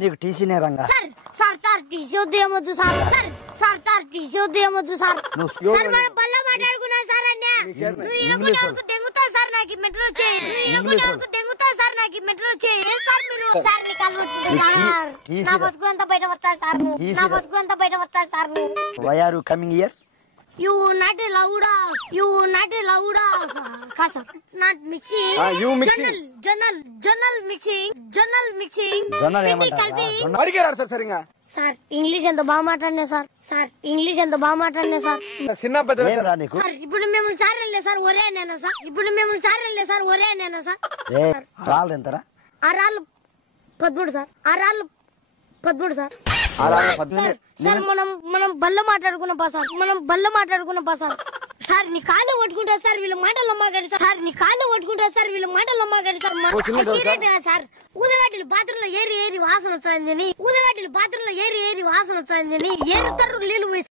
నీకు టీసీనే Ranga sir sir sir TC వద్దు ఏమొద్దు sir sir sir sir TC వద్దు ఏమొద్దు సార్ సార్ మన బల్ల మాట్లాడుకున్నా సార్ అన్యా నువ్వు ఇనుకునే వరకు దెంగుతా సార్ నాకు మెట్లు వచ్చాయి ఇనుకునే వరకు దెంగుతా సార్ నాకు మెట్లు వచ్చాయి ఏం సార్ మీరు సార్ నీ కాలు పట్టుకుంటా నా బతుకు అంతా బయట వస్తా సార్ నువ్వు నా బతుకు అంతా బయట వస్తా సార్ నువ్వు why are you coming here You not allowed. You not allowed. Kasa. Not mixing. You mixing. Journal mixing. Journal mixing. జొన్నలు ఏమంటారా అడిగే రాడు సార్ సరిగా సార్ ఇంగ్లీష్ ఎంత బాగా మాట్లాడినా సార్ సార్ ఇంగ్లీష్ ఎంత బాగా మాట్లాడినా సార్ చిన్న పెద్ద ఏం రా నీకు సార్ ఇప్పుడు మేము సార్ అనలే సార్ ఒరే అన్నాను సార్ ఇప్పుడు మేము సార్ అనలే సార్ ఒరే అన్నాను సార్ ఏ రాళ్ళు ఎంతరా 6 రాళ్ళు 13 సార్ 6 రాళ్ళు 13 సార్ సార్ మనం బల్ల మాట్లాడుకున్నాం సార్ మనం బల్ల మాట్లాడుకున్నాం సార్ సార్ నీ కాళ్ళు కొట్టుకుంటారు సార్ వీళ్ళ మాటలు అమ్మగాడు సార్ నీ కాళ్ళు కొట్టుకుంటారు సార్ వీళ్ళ మాటలు అమ్మగాడు సార్ సీరియట్ గా సార్ ఊదగడ్డలు బాత్రూమ్ లో ఏరి వాసన వచ్చిందని ఊదగడ్డలు బాత్రూమ్ లో ఏరి వాసన వచ్చిందని ఏరుతారు నీళ్ళు